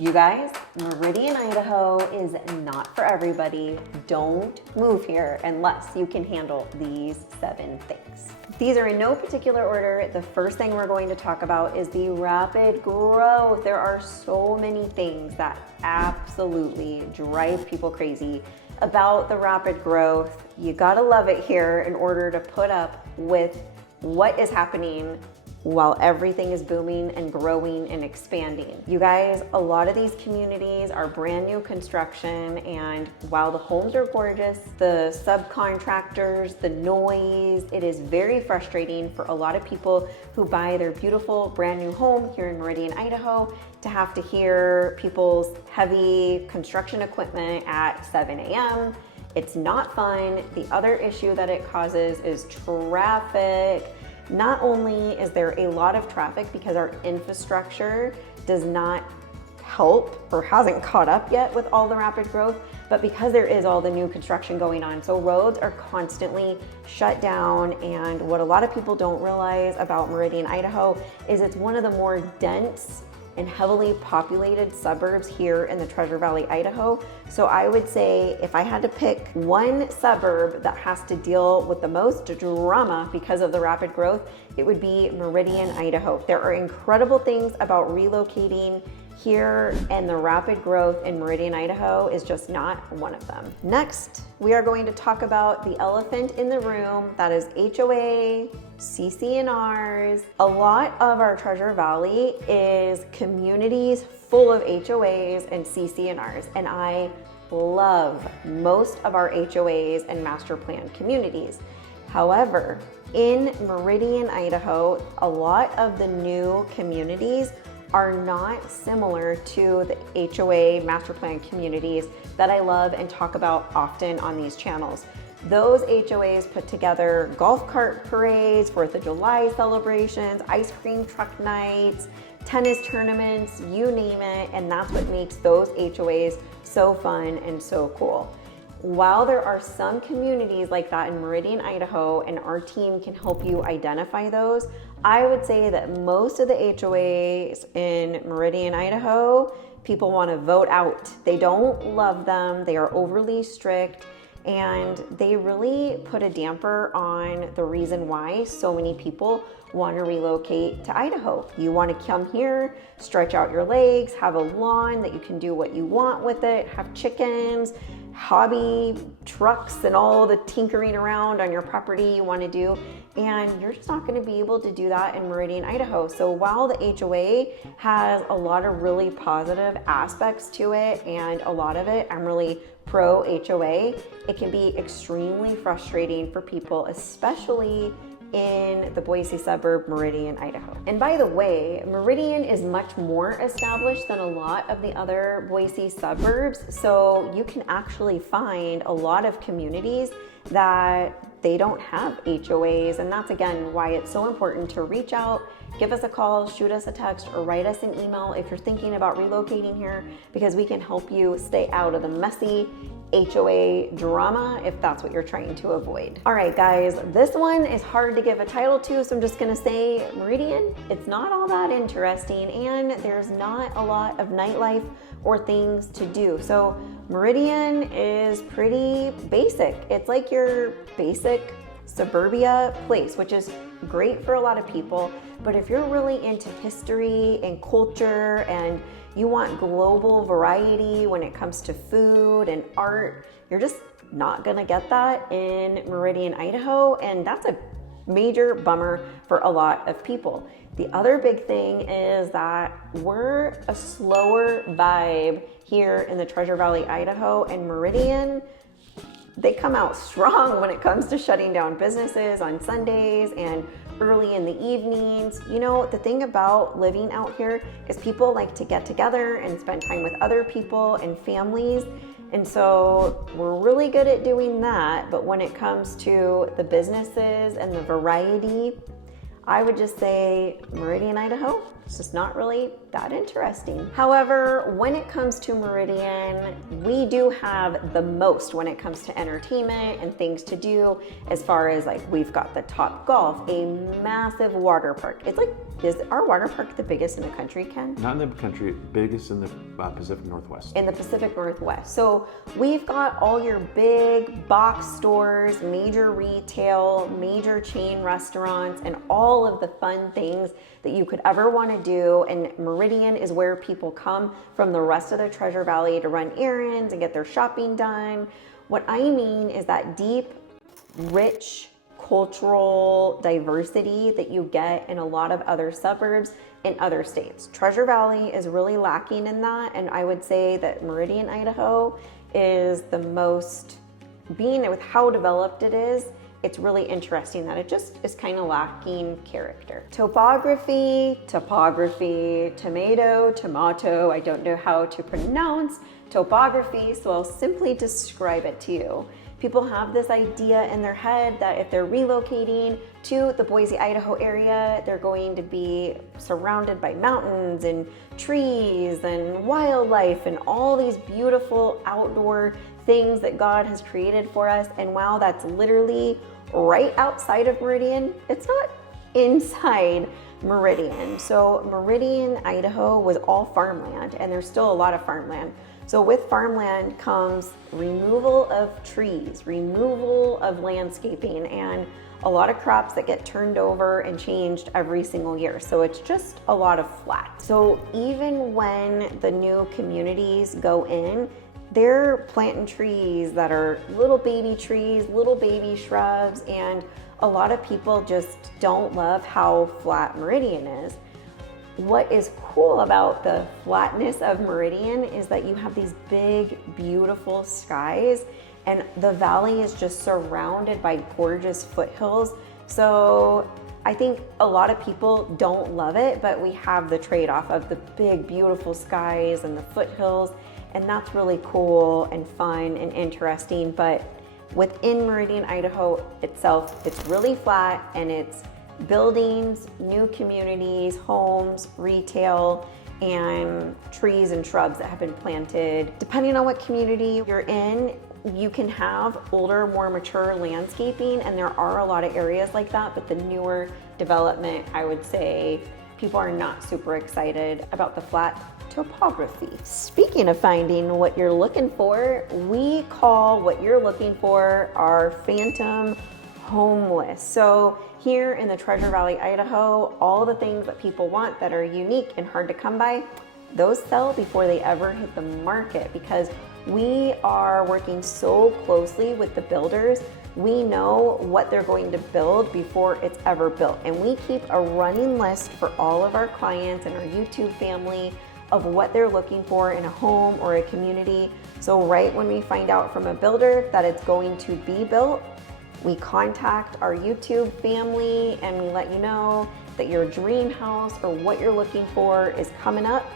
You guys, Meridian, Idaho is not for everybody. Don't move here unless you can handle these 7 things. These are in no particular order. The first thing we're going to talk about is the rapid growth. There are so many things that absolutely drive people crazy about the rapid growth. You gotta love it here in order to put up with what is happening while everything is booming and growing and expanding. You guys, a lot of these communities are brand new construction, and while the homes are gorgeous, the subcontractors, the noise, it is very frustrating for a lot of people who buy their beautiful brand new home here in Meridian, Idaho, to have to hear people's heavy construction equipment at 7 a.m. It's not fun. The other issue that it causes is traffic. Not only is there a lot of traffic because our infrastructure does not help or hasn't caught up yet with all the rapid growth, but because there is all the new construction going on. So roads are constantly shut down, and what a lot of people don't realize about Meridian, Idaho is it's one of the more dense and heavily populated suburbs here in the Treasure Valley, Idaho. So I would say if I had to pick one suburb that has to deal with the most drama because of the rapid growth, it would be Meridian, Idaho. There are incredible things about relocating here, and the rapid growth in Meridian, Idaho is just not one of them. Next, we are going to talk about the elephant in the room, that is HOA, CC&Rs. A lot of our Treasure Valley is communities full of HOAs and CC&Rs, and I love most of our HOAs and master plan communities. However, in Meridian, Idaho, a lot of the new communities are not similar to the HOA master plan communities that I love and talk about often on these channels. Those HOAs put together golf cart parades, 4th of July celebrations, ice cream truck nights, tennis tournaments, you name it, and that's what makes those HOAs so fun and so cool. While there are some communities like that in Meridian, Idaho, and our team can help you identify those, I would say that most of the HOAs in Meridian, Idaho, people want to vote out. They don't love them, they are overly strict, and they really put a damper on the reason why so many people want to relocate to Idaho. You want to come here, stretch out your legs, have a lawn that you can do what you want with it, have chickens, hobby trucks, and all the tinkering around on your property you want to do, and you're just not going to be able to do that in Meridian, Idaho. So while the HOA has a lot of really positive aspects to it, and a lot of it I'm really pro HOA, it can be extremely frustrating for people, especially in the Boise suburb, Meridian, Idaho. And by the way, Meridian is much more established than a lot of the other Boise suburbs, so you can actually find a lot of communities that they don't have HOAs, and that's again why it's so important to reach out, give us a call, shoot us a text, or write us an email if you're thinking about relocating here, because we can help you stay out of the messy HOA drama if that's what you're trying to avoid. All right, guys, this one is hard to give a title to, so I'm just gonna say Meridian, it's not all that interesting, and there's not a lot of nightlife or things to do. So Meridian is pretty basic. It's like your basic suburbia place, which is great for a lot of people. But if you're really into history and culture and you want global variety when it comes to food and art, you're just not gonna get that in Meridian, Idaho, and that's a major bummer for a lot of people. The other big thing is that we're a slower vibe here in the Treasure Valley, Idaho, and Meridian, they come out strong when it comes to shutting down businesses on Sundays and early in the evenings. You know, the thing about living out here is people like to get together and spend time with other people and families. And so we're really good at doing that. But when it comes to the businesses and the variety, I would just say Meridian, Idaho, It's just not really that interesting. However, when it comes to Meridian, we do have the most when it comes to entertainment and things to do, as far as like, we've got the Top Golf, a massive water park. It's like, is our water park the biggest in the country, Ken? Not in the country, biggest in the Pacific Northwest. In the Pacific Northwest. So we've got all your big box stores, major retail, major chain restaurants, and all of the fun things that you could ever want to do. And Meridian is where people come from the rest of the Treasure Valley to run errands and get their shopping done. What I mean is that deep, rich, cultural diversity that you get in a lot of other suburbs in other states. Treasure Valley is really lacking in that, and I would say that Meridian, Idaho is the most, being with how developed it is, it's really interesting that it just is kind of lacking character. Topography, tomato, I don't know how to pronounce topography, so I'll simply describe it to you. People have this idea in their head that if they're relocating to the Boise, Idaho area, they're going to be surrounded by mountains and trees and wildlife and all these beautiful outdoor things that God has created for us. And wow, that's literally right outside of Meridian. It's not inside Meridian. So Meridian, Idaho was all farmland, and there's still a lot of farmland. So with farmland comes removal of trees, removal of landscaping, and a lot of crops that get turned over and changed every single year. So it's just a lot of flat. So even when the new communities go in, they're planting trees that are little baby trees, little baby shrubs, and a lot of people just don't love how flat Meridian is. What is cool about the flatness of Meridian is that you have these big, beautiful skies, and the valley is just surrounded by gorgeous foothills. So I think a lot of people don't love it, but we have the trade-off of the big, beautiful skies and the foothills, and that's really cool and fun and interesting. But within Meridian, Idaho itself, it's really flat, and it's buildings, new communities, homes, retail, and trees and shrubs that have been planted. Depending on what community you're in, you can have older, more mature landscaping, and there are a lot of areas like that, but the newer development, I would say, people are not super excited about the flat topography. Speaking of finding what you're looking for, we call what you're looking for our phantom homeless. So here in the Treasure Valley, Idaho, all the things that people want that are unique and hard to come by, those sell before they ever hit the market, because we are working so closely with the builders. We know what they're going to build before it's ever built. And we keep a running list for all of our clients and our YouTube family of what they're looking for in a home or a community. So right when we find out from a builder that it's going to be built, we contact our YouTube family and we let you know that your dream house or what you're looking for is coming up,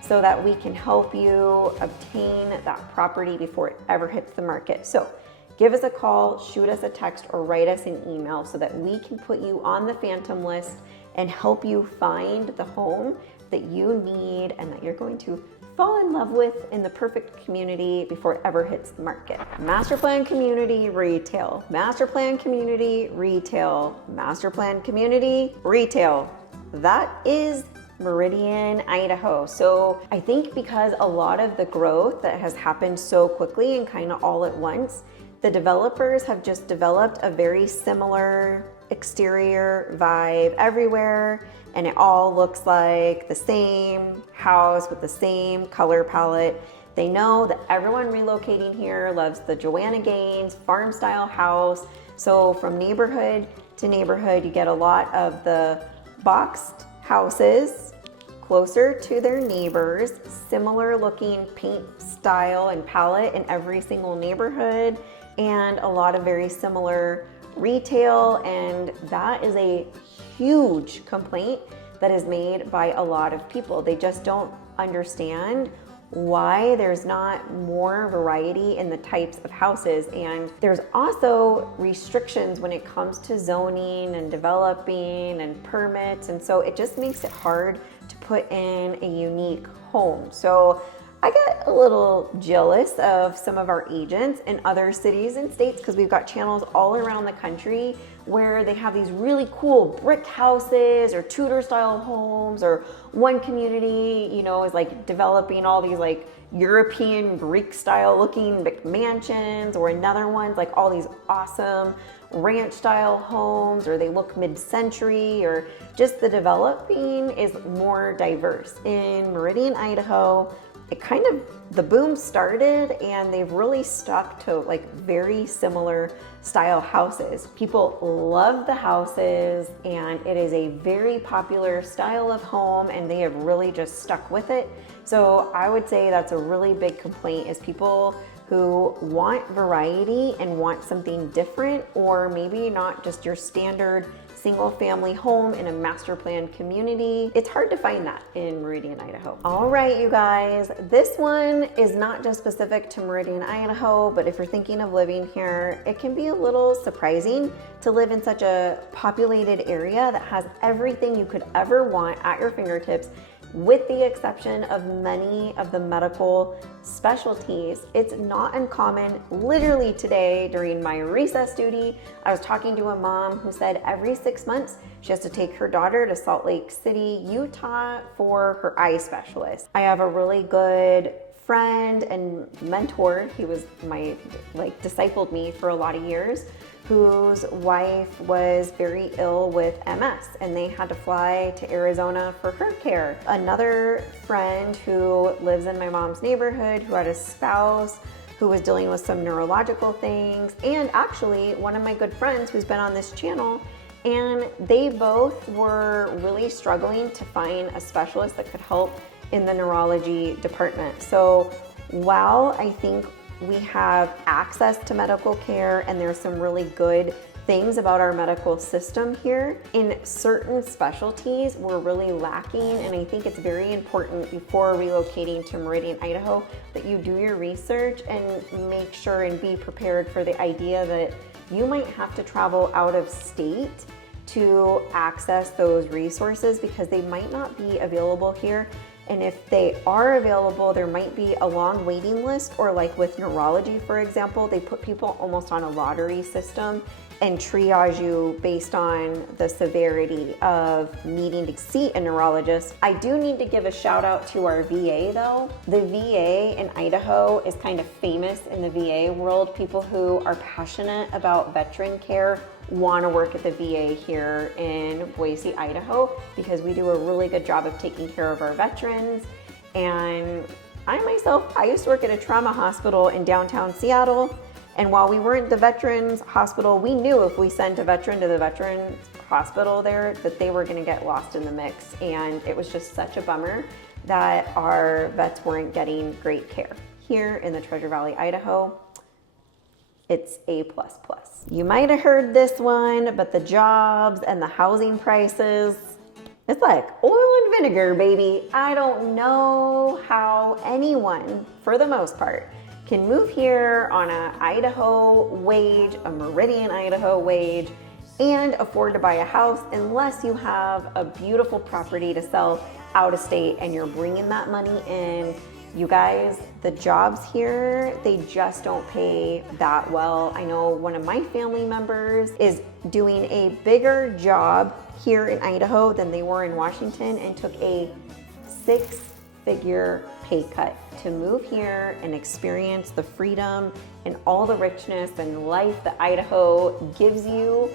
so that we can help you obtain that property before it ever hits the market. So give us a call, shoot us a text, or write us an email so that we can put you on the phantom list and help you find the home that you need and that you're going to fall in love with in the perfect community before it ever hits the market. Master plan community, retail. Master plan community, retail. Master plan community, retail. That is Meridian, Idaho. So I think because a lot of the growth that has happened so quickly and kind of all at once, the developers have just developed a very similar exterior vibe everywhere, and it all looks like the same house with the same color palette. They know that everyone relocating here loves the Joanna Gaines farm style house. So from neighborhood to neighborhood, you get a lot of the boxed houses closer to their neighbors, similar looking paint style and palette in every single neighborhood, and a lot of very similar retail. And that is a huge complaint that is made by a lot of people. They just don't understand why there's not more variety in the types of houses. And there's also restrictions when it comes to zoning and developing and permits. And so it just makes it hard to put in a unique home. So I got a little jealous of some of our agents in other cities and states because we've got channels all around the country where they have these really cool brick houses or Tudor style homes, or one community, you know, is like developing all these like European Greek style looking McMansions, or another one's like all these awesome ranch style homes, or they look mid-century, or just the developing is more diverse. In Meridian, Idaho, it kind of, the boom started and they've really stuck to like very similar style houses. People love the houses and it is a very popular style of home, and they have really just stuck with it. So I would say that's a really big complaint, is people who want variety and want something different, or maybe not just your standard single family home in a master planned community. It's hard to find that in Meridian, Idaho. All right, you guys, this one is not just specific to Meridian, Idaho, but if you're thinking of living here, it can be a little surprising to live in such a populated area that has everything you could ever want at your fingertips, with the exception of many of the medical specialties. It's not uncommon. Literally today during my recess duty, I was talking to a mom who said every 6 months she has to take her daughter to Salt Lake City, Utah for her eye specialist. I have a really good friend and mentor. He was discipled me for a lot of years, whose wife was very ill with MS and they had to fly to Arizona for her care. Another friend who lives in my mom's neighborhood, who had a spouse who was dealing with some neurological things, and actually one of my good friends who's been on this channel, and they both were really struggling to find a specialist that could help in the neurology department. So while I think we have access to medical care and there's some really good things about our medical system here, in certain specialties we're really lacking, and I think it's very important before relocating to Meridian, Idaho, that you do your research and make sure and be prepared for the idea that you might have to travel out of state to access those resources, because they might not be available here. And if they are available, there might be a long waiting list, or like with neurology, for example, they put people almost on a lottery system and triage you based on the severity of needing to see a neurologist. I do need to give a shout out to our VA though. The VA in Idaho is kind of famous in the VA world. People who are passionate about veteran care want to work at the VA here in Boise, Idaho, because we do a really good job of taking care of our veterans. And I used to work at a trauma hospital in downtown Seattle. And while we weren't the veterans hospital, we knew if we sent a veteran to the veterans hospital there, that they were going to get lost in the mix. And it was just such a bummer that our vets weren't getting great care. Here in the Treasure Valley, Idaho, it's A++. You might have heard this one, but the jobs and the housing prices, it's like oil and vinegar, baby. I don't know how anyone, for the most part, can move here on a Idaho wage, a Meridian, Idaho wage, and afford to buy a house unless you have a beautiful property to sell out of state and you're bringing that money in. You guys, the jobs here, they just don't pay that well. I know one of my family members is doing a bigger job here in Idaho than they were in Washington, and took a 6-figure pay cut to move here and experience the freedom and all the richness and life that Idaho gives you,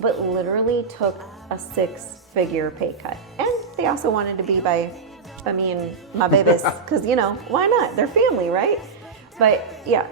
but literally took a 6-figure pay cut. And they also wanted to be by me and my babies, because why not? They're family, right? But yeah,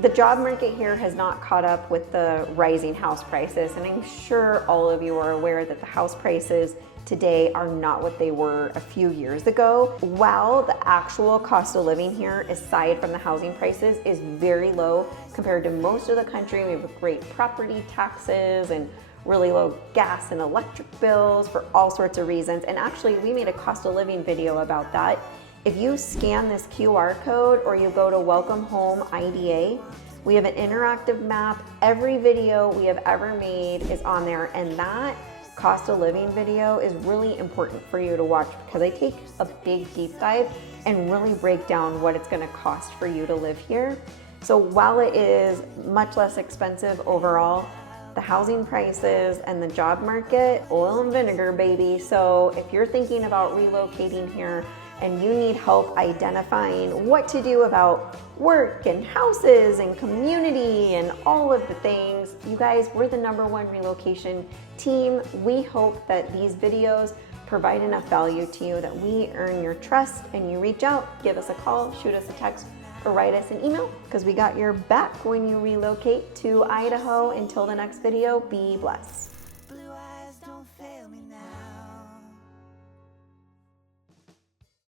the job market here has not caught up with the rising house prices, and I'm sure all of you are aware that the house prices today are not what they were a few years ago. While the actual cost of living here, aside from the housing prices, is very low compared to most of the country. We have great property taxes and really low gas and electric bills for all sorts of reasons. And actually, we made a cost of living video about that. If you scan this QR code or you go to Welcome Home IDA, we have an interactive map. Every video we have ever made is on there, and that cost of living video is really important for you to watch because I take a big deep dive and really break down what it's gonna cost for you to live here. So while it is much less expensive overall, the housing prices and the job market, oil and vinegar, baby. So if you're thinking about relocating here and you need help identifying what to do about work and houses and community and all of the things, you guys, we're the #1 relocation team. We hope that these videos provide enough value to you that we earn your trust and you reach out, give us a call, shoot us a text, or write us an email because we got your back when you relocate to Idaho. Until the next video, be blessed.